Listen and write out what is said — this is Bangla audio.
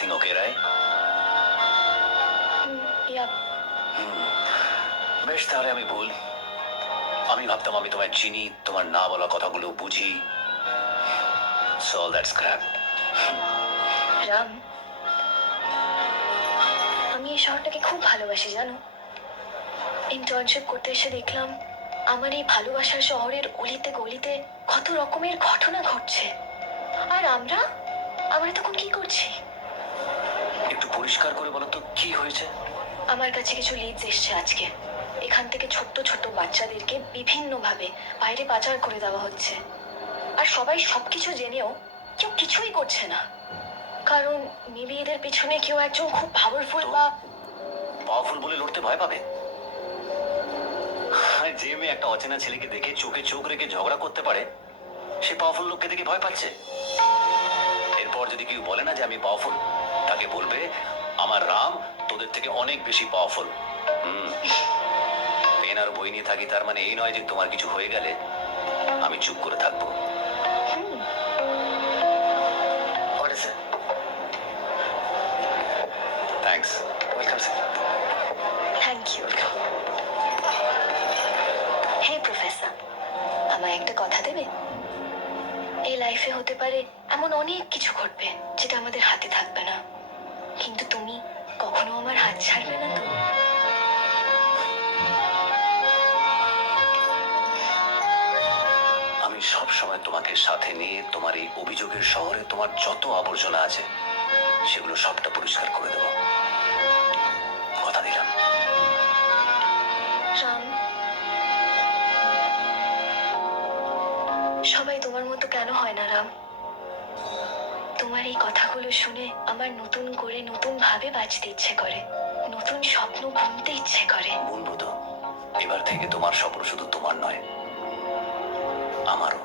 Everything okay right? ইয়া। বেশ, তাহলে আমি ভুল। আমি ভাবতাম আমি তোমায় চিনি, তোমার না বলা কথাগুলো বুঝি। So all that scrap. Ram, আমি এই শহরটাকে খুব ভালোবাসি জানো। ইন্টার্নশিপ করতে এসে দেখলাম আমার এই ভালোবাসার শহরের অলিতে গলিতে কত রকমের ঘটনা ঘটছে। আর আমরা তখন কি করছি? একটু পরিষ্কার করে বলো তো কি হয়েছে? আমার কাছে কিছু লিডস এসছে আজকে। এখান থেকে ছোট্ট ছোট্ট বাচ্চাদেরকে বিভিন্নভাবে বাইরে পাচার করে দেওয়া হচ্ছে। আর সবাই সবকিছু জেনেও কেউ কিছুই করছে না, কারণ মেবি এদের পেছনে কেউ একজন খুব পাওয়ারফুল বা পাওয়ারফুল বলে লড়তে ভয় পাবে? আর যে মেয়ে একটা অচেনা ছেলেকে দেখে চোখে চোখ রেখে ঝগড়া করতে পারে, সে পাওয়ারফুল লোককে দেখে ভয় পাচ্ছে। এরপর যদি কেউ বলে না যে আমি পাওয়ারফুল, তাকে বলবে আমার রাম তোদের থেকে অনেক বেশি পাওয়ারফুল। পেন আর বই নিয়ে থাকি তার মানে এই নয় যে তোমার কিছু হয়ে গেলে আমি চুপ করে থাকবো। What is it? Thanks. Welcome, sir. Thank you. Hey professor, আমায় একটা কথা দেবে? এই লাইফে হতে পারে এমন অনেক কিছু ঘটবে যেটা আমাদের হাতে থাকবে না, কিন্তু তুমি কখনো আমার হাত ছাড়বে না তো? আমি সব সময় তোমাকে সাথে নিয়ে তোমার এই অভিযোগের শহরে তোমার যত আবর্জনা আছে সেগুলো সবটা পরিষ্কার করে দেবো, কথা দিলাম। রাম, সবাই তোমার মতো কেন হয় না রাম? তোমার এই কথাগুলো শুনে আমার নতুন করে নতুন ভাবে বাঁচতে ইচ্ছে করে, নতুন স্বপ্ন বুনতে ইচ্ছে করে। বুনবো তো। এবার থেকে তোমার স্বপ্ন শুধু তোমার নয়, আমারও।